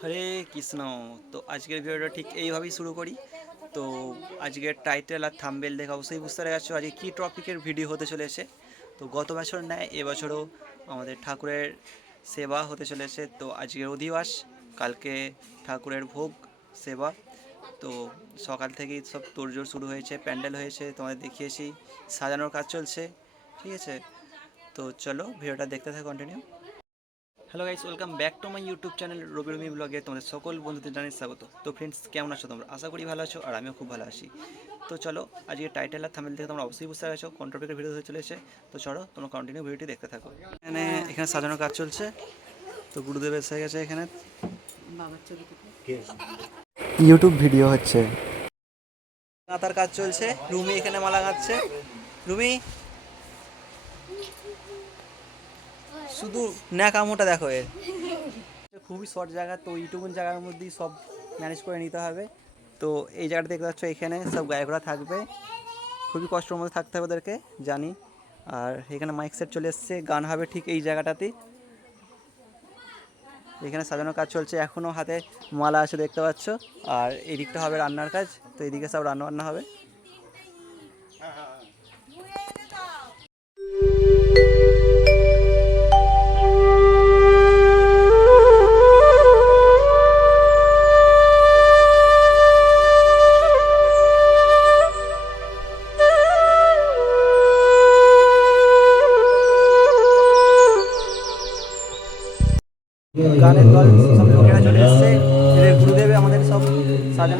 হরে কৃষ্ণ। তো আজকের ভিডিওটা ঠিক এইভাবেই শুরু করি। তো আজকের টাইটেল আর থাম্বেল দেখে অবশ্যই বুঝতে পেরে গেছো আজকে কী টপিকের ভিডিও হতে চলেছে। তো গত বছর নেয়, এবছরও আমাদের ঠাকুরের সেবা হতে চলেছে। তো আজকের অধিবাস, কালকে ঠাকুরের ভোগ, সেবা। তো সকাল থেকেই সব তোড়জোড় শুরু হয়েছে, প্যান্ডেল হয়েছে, তোমাদের দেখিয়েছি, সাজানোর কাজ চলছে, ঠিক আছে? তো চলো ভিডিওটা দেখতে থাকো continue hello guys welcome back to my YouTube channel Rabi Rami ব্লগে তোমাদের সকল বন্ধুদের জানাই স্বাগত। তো ফ্রেন্ডস কেমন আছো তোমরা? আশা করি ভালো আছো আর আমিও খুব ভালো আছি। তো চলো আজকে টাইটেল আর থামেল দেখে তোমরা অবশ্যই বুঝতে পারছ কোন টপিকের ভিডিও হয়ে চলেছে। তো চলো তোমরা কন্টিনিউ ভিডিওটি দেখতে থাকো। এখানে এখানে সাজানোর কাজ চলছে। তো গুরুদেব এসে গেছে এখানে। ইউটিউব ভিডিও হচ্ছে। গাঁথার কাজ চলছে। রুমি এখানে মালা গাচ্ছে। রুমি শুধু ন্যাকামোটা দেখো এর। খুবই শর্ট জায়গা, তো এইটুকুন জায়গার মধ্যেই সব ম্যানেজ করে নিতে হবে। তো এই জায়গাটা দেখতে পাচ্ছ এখানে সব গায়করা থাকবে। খুবই কষ্টের মধ্যে থাকতে হবে ওদেরকে, জানি। আর এখানে মাইক সেট চলে এসছে, গান হবে ঠিক এই জায়গাটাতেই। এখানে সাজানোর কাজ চলছে এখনও হাতে মালা আছে দেখতে পাচ্ছ। আর এদিকটা হবে রান্নার কাজ, তো এদিকে সব রান্না বান্না হবে।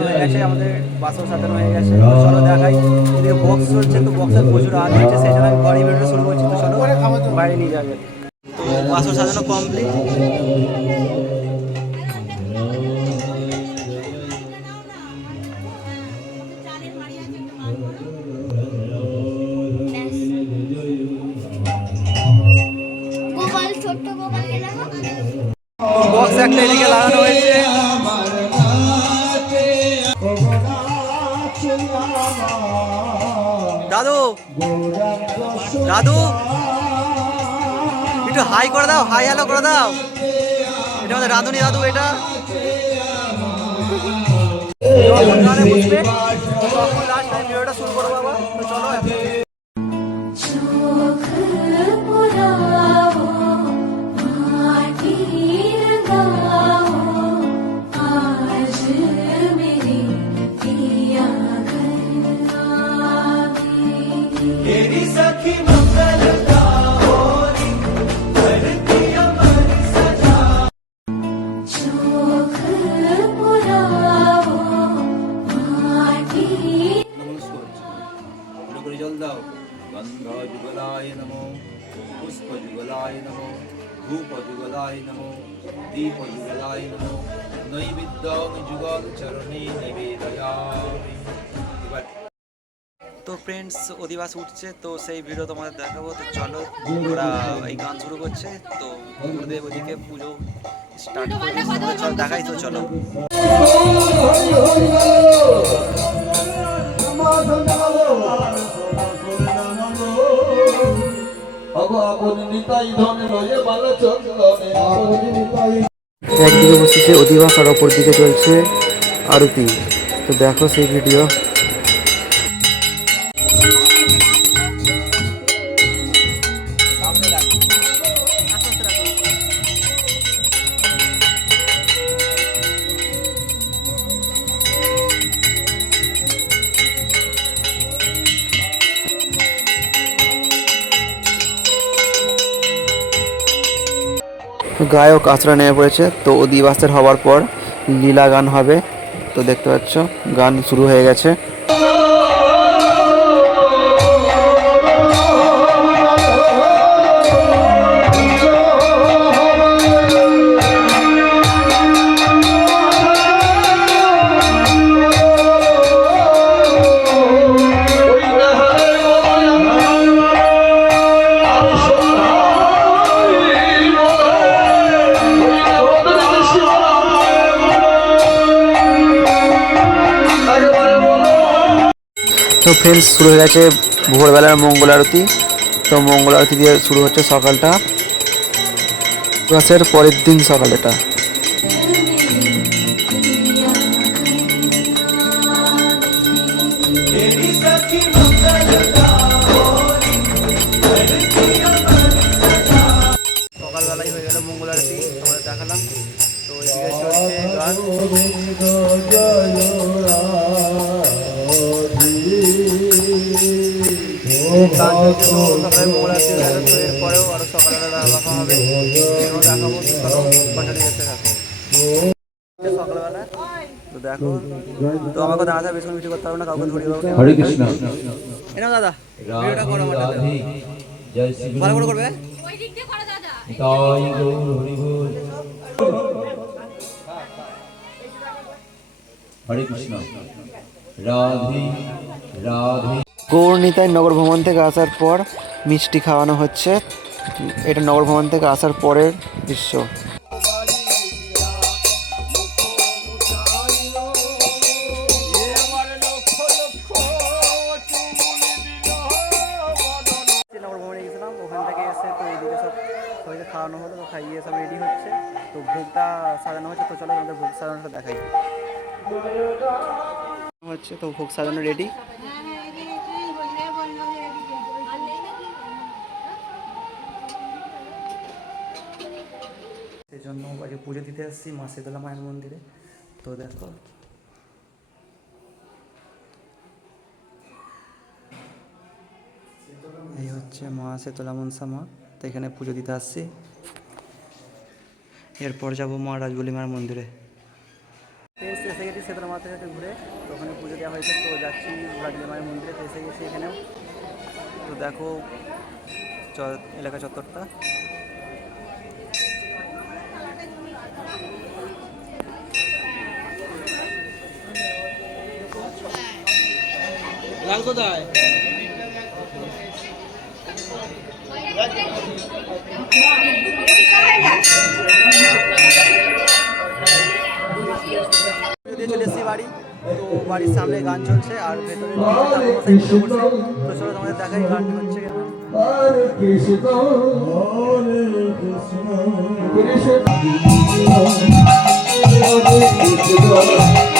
সাজানো হয়ে গেছে আমাদের বাসও সাজানো হয়ে গেছে। চলো দেখাই এদের বক্স চলছে তো বক্সের প্রচুর আজ হচ্ছে সেই জন্য আমি ঘরে বেরোতে শুরু করছি তো চলো বাইরে নিয়ে যাবে। তো বাসও সাজানো কমপ্লিট ছোট্ট বক্স একটা এদিকে লাগানো দাদু। একটু হাই করে দাও হাই হ্যালো করে দাও। এটা আমাদের রাঁধুনি দাদু, এটা। শুরু গন্ধ যুগলায় নমো পুষ্প যুগলায় নমো ধূপ যুগলায় নমো দীপ নমো নৈবেদ্য যুগল চরণে নিবেদয়ামি তো ফ্রেন্ডস অধিবাস উঠছে তো সেই ভিডিও তোমাদের দেখাবো তো চলো ওরা এই গান শুরু করছে তো গুরুদেব ওদিকে পুজো স্টার্ট করে দিয়েছে। তো চলো দেখাই তো চলো একদিকে বসেছে অধিবাস চলছে আরতি তো দেখো সেই ভিডিও গায়ক আশ্রয় নেমে পড়েছে তো অধিবাসের হওয়ার পর লীলা গান হবে। তো দেখতে পাচ্ছ, গান শুরু হয়ে গেছে। ফ্রেন্ডস শুরু হয়ে গেছে ভোরবেলার মঙ্গল আরতি তো মঙ্গল আরতি দিয়ে শুরু হচ্ছে সকালটা মাসের পরের দিন সকাল এটা দেখালাম তো এদিকে চলছে গান আছে তো এরপরেও আরও সকালে রাখা হবে এগুলো দেখাবো চলো কন্টিনিউ দেখতে থাকো সকালবেলা তো দেখো তো আমাকে বেশি ভিডিও করতে হবে না কাউকে ধরিয়ে দেবো হরে কৃষ্ণ। এনো দাদা ভিডিওটা করো আমার সাথে। রাধে। জয় শ্রী ভালো করে করবে? তাই গৌর হরি বল হরে কৃষ্ণ। রাধে রাধে। গৌরনীতাই নগর ভ্রমণ থেকে আসার পর মিষ্টি খাওয়ানো হচ্ছে। এটা নগর ভ্রমণ থেকে আসার পরের দৃশ্য। খাওয়ানো হলো তো খাইয়ে সব রেডি হচ্ছে। তো ভোগটা সাজানো হচ্ছে তো চলো আমাদের ভোগ সাজানোটা দেখাই। হচ্ছে তো ভোগ সাজানো রেডি জন্য আজকে পুজো দিতে এসেছি, মা শীতলা মায়ের মন্দিরে। তো দেখো। এই হচ্ছে মা শীতলা মনসা মা, তো এখানে পুজো দিতে আসছি। এরপর যাব মা রাজবলি মায়ের মন্দিরে। এসে গেছি শীতলা মাতা থেকে ঘুরে, তো ওখানে পুজো দেওয়া হয়েছে, তো যাচ্ছি রাজবলি মায়ের মন্দিরে এসে গেছি এখানেও। তো দেখো এলাকা চত্বরটা। লাল কোথায়? চলে এসেছি বাড়ি। তো বাড়ির সামনে গান চলছে আর ভেতরে তো চলো তোমাদের দেখাই গানটি হচ্ছে কেমন আরতি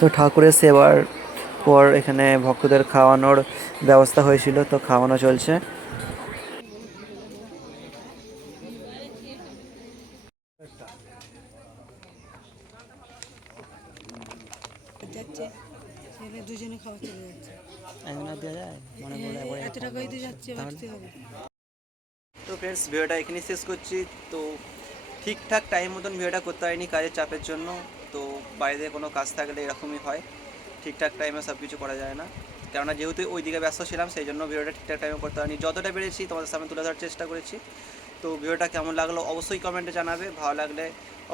তো ঠাকুরের সেবার পর এখানে ভক্তদের খাওয়ানোর ব্যবস্থা হয়েছিল তো খাওয়ানো চলছে। ছেলে দুজনে খাওয়া চলে যাচ্ছে। দেওয়া যায়? মনে করলে এত টাকাই তো যাচ্ছে বাড়তে হবে। তো ফ্রেন্ডস ভিডিওটা এখানেই শেষ করছি। তো ঠিকঠাক টাইম মতন ভিডিওটা করতে হয়নি কাজের চাপের জন্য। তো বাইরে কোনো কাজ থাকলে এরকমই হয়। ঠিকঠাক টাইমে সব কিছু করা যায় না। কেননা যেহেতু ওই দিকে ব্যস্ত ছিলাম সেই জন্য ভিডিওটা ঠিকঠাক টাইমে করতে পারিনি। যতটা পেরেছি তোমাদের সামনে তুলে ধরার চেষ্টা করেছি। তো ভিডিওটা কেমন লাগল অবশ্যই কমেন্টে জানাবে। ভালো লাগলে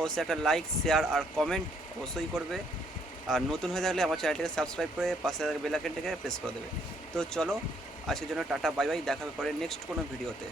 অবশ্যই একটা লাইক শেয়ার আর কমেন্ট অবশ্যই করবে। আর নতুন হয়ে থাকলে আমার চ্যানেলটিকে সাবস্ক্রাইব করে পাশে থাকা বেল আইকনটাকে প্রেস করে দেবে। তো চলো, আজকের জন্য টাটা বাই বাই দেখা হবে পরে নেক্সট কোনো ভিডিওতে